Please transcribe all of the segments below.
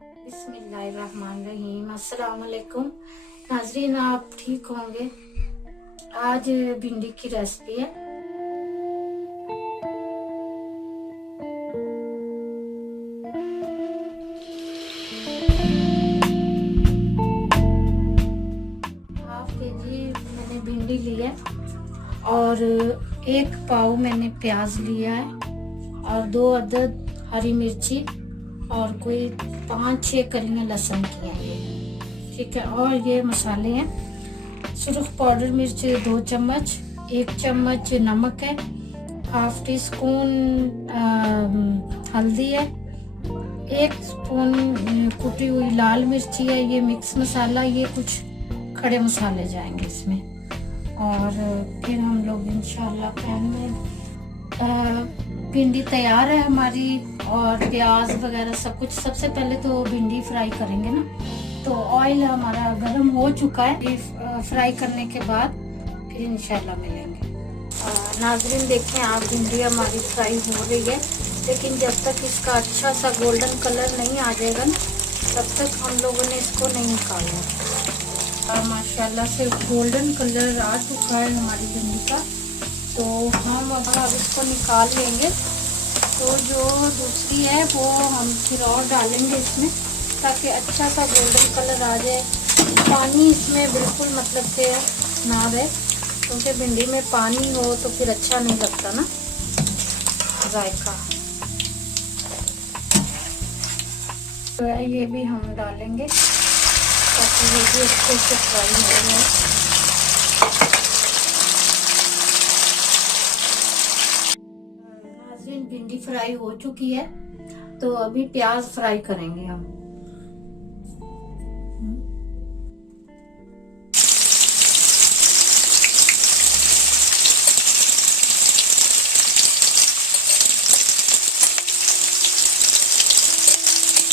बिस्मिल्लाहिर्रहमानिर्रहीम। अस्सलाम वालेकुम नाजरीन, आप ठीक होंगे। आज भिंडी की रेसिपी है। हाफ केजी मैंने भिंडी ली है और 1 पाव मैंने प्याज लिया है और 2 अदद हरी मिर्ची और कोई 5-6 कलियां लहसुन की हैं, ठीक है। और ये मसाले हैं, सुरख पाउडर मिर्च 2 चम्मच, 1 चम्मच नमक है, हाफ टी स्पून हल्दी है, 1 स्पून कुटी हुई लाल मिर्ची है। ये मिक्स मसाला, ये कुछ खड़े मसाले जाएंगे इसमें। और फिर हम लोग इंशाल्लाह पैन में भिंडी तैयार है हमारी और प्याज वगैरह सब कुछ। सबसे पहले तो भिंडी फ्राई करेंगे ना, तो ऑयल हमारा गर्म हो चुका है। फ्राई करने के बाद फिर इंशाल्लाह मिलेंगे। नाज़रीन देखें आप, भिंडी हमारी फ्राई हो रही है, लेकिन जब तक इसका अच्छा सा गोल्डन कलर नहीं आ जाएगा ना, तब तक हम लोगों ने इसको नहीं निकालना। माशाल्लाह से गोल्डन कलर आ चुका है हमारी भिंडी का, तो हम अब इसको निकाल लेंगे। तो जो दूसरी है वो हम फिर और डालेंगे इसमें, ताकि अच्छा सा गोल्डन कलर आ जाए। पानी इसमें बिल्कुल मतलब के ना रहे, क्योंकि भिंडी में पानी हो तो फिर अच्छा नहीं लगता ना जायका। तो ये भी हम डालेंगे ताकि ये भी अच्छे से फ्राई हो जाए। भिंडी फ्राई हो चुकी है, तो अभी प्याज फ्राई करेंगे हम।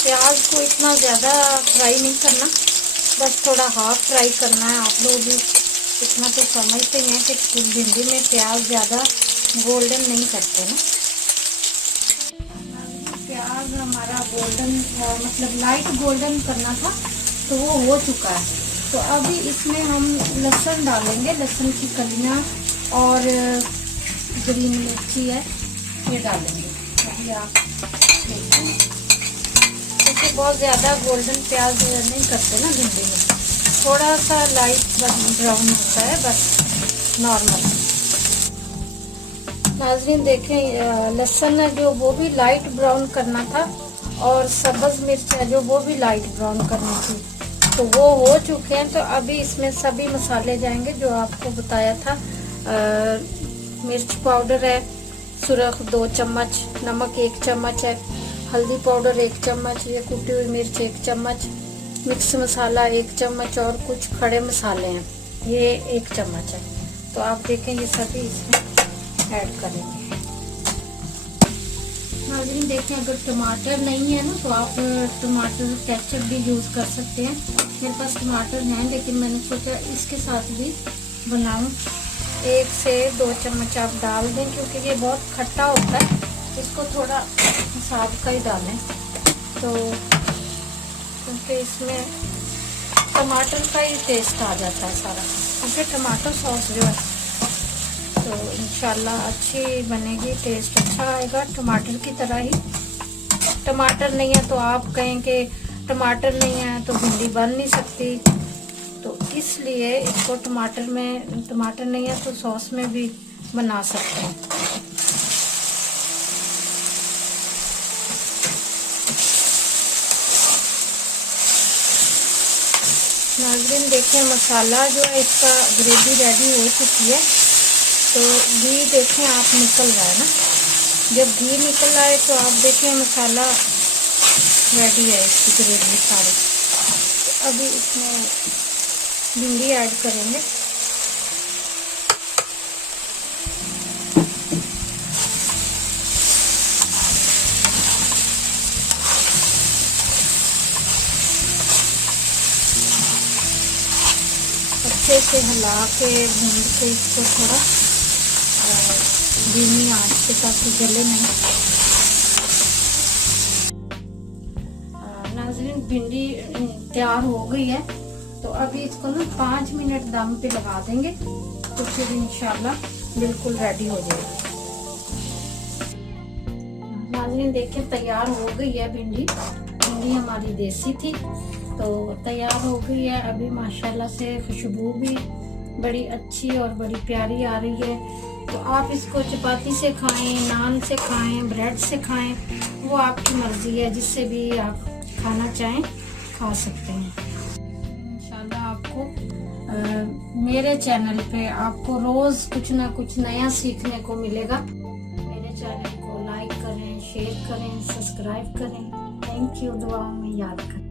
प्याज को इतना ज़्यादा फ्राई नहीं करना, बस थोड़ा हाफ फ्राई करना है। आप लोग भी इतना तो समझते हैं कि भिंडी में प्याज ज़्यादा गोल्डन नहीं करते ना। प्याज हमारा गोल्डन मतलब लाइट गोल्डन करना था, तो वो हो चुका है। तो अभी इसमें हम लहसुन डालेंगे, लहसुन की कलियां और ग्रीन मिर्ची है ये डालेंगे। अभी आप देखिए, क्योंकि बहुत ज़्यादा गोल्डन प्याज नहीं करते ना भिंडी में, थोड़ा सा लाइट ब्राउन होता है बस, नॉर्मल। नाज़रीन देखें, लहसुन है जो वो भी लाइट ब्राउन करना था, और सब्ज़ मिर्च है जो वो भी लाइट ब्राउन करनी थी, तो वो हो चुके हैं। तो अभी इसमें सभी मसाले जाएंगे जो आपको बताया था। मिर्च पाउडर है सुरख 2 चम्मच, नमक 1 चम्मच है, हल्दी पाउडर 1 चम्मच, ये कुटी हुई मिर्च 1 चम्मच, मिक्स मसाला 1 चम्मच और कुछ खड़े मसाले हैं ये 1 चम्मच है। तो आप देखें ये सभी इसमें ऐड करेंगे। नाज़रीन देखें, अगर टमाटर नहीं है ना, तो आप टमाटर केचप भी यूज़ कर सकते हैं। मेरे पास टमाटर हैं, लेकिन मैंने सोचा इसके साथ भी बनाऊं। 1 से 2 चम्मच आप डाल दें, क्योंकि ये बहुत खट्टा होता है, इसको थोड़ा हिसाब का ही डालें। तो क्योंकि इसमें टमाटर का ही टेस्ट आ जाता है सारा, क्योंकि टमाटर सॉस जो है तो इंशाल्लाह अच्छी बनेगी, टेस्ट अच्छा आएगा टमाटर की तरह ही। टमाटर नहीं है तो आप कहें कि टमाटर नहीं है तो भिंडी बन नहीं सकती, तो इसलिए इसको टमाटर नहीं है तो सॉस में भी बना सकते हैं। नाज़रीन देखें, मसाला जो है इसका ग्रेवी रेडी हो चुकी है। तो घी देखें आप निकल रहा है ना, जब घी निकल आए तो आप देखें मसाला रेडी है, इसकी ग्रेवी सारी। तो अभी इसमें भिंडी ऐड करेंगे। अच्छे से हिला के भून के इसको थोड़ा धीमी आंच पे, ताकि जले नहीं। नाज़रीन भिंडी तैयार हो गई है, तो अभी इसको ना 5 मिनट दम पे लगा देंगे, तो फिर इंशाल्लाह बिल्कुल रेडी हो जाएगी। नाज़रीन देखिए तैयार हो गई है भिंडी हमारी देसी थी, तो तैयार हो गई है। अभी माशाल्लाह से खुशबू भी बड़ी अच्छी और बड़ी प्यारी आ रही है। तो आप इसको चपाती से खाएं, नान से खाएं, ब्रेड से खाएं, वो आपकी मर्जी है, जिससे भी आप खाना चाहें खा सकते हैं। इंशाल्लाह आपको मेरे चैनल पे आपको रोज़ कुछ ना कुछ नया सीखने को मिलेगा। मेरे चैनल को लाइक करें, शेयर करें, सब्सक्राइब करें। थैंक यू, दुआ में याद करें।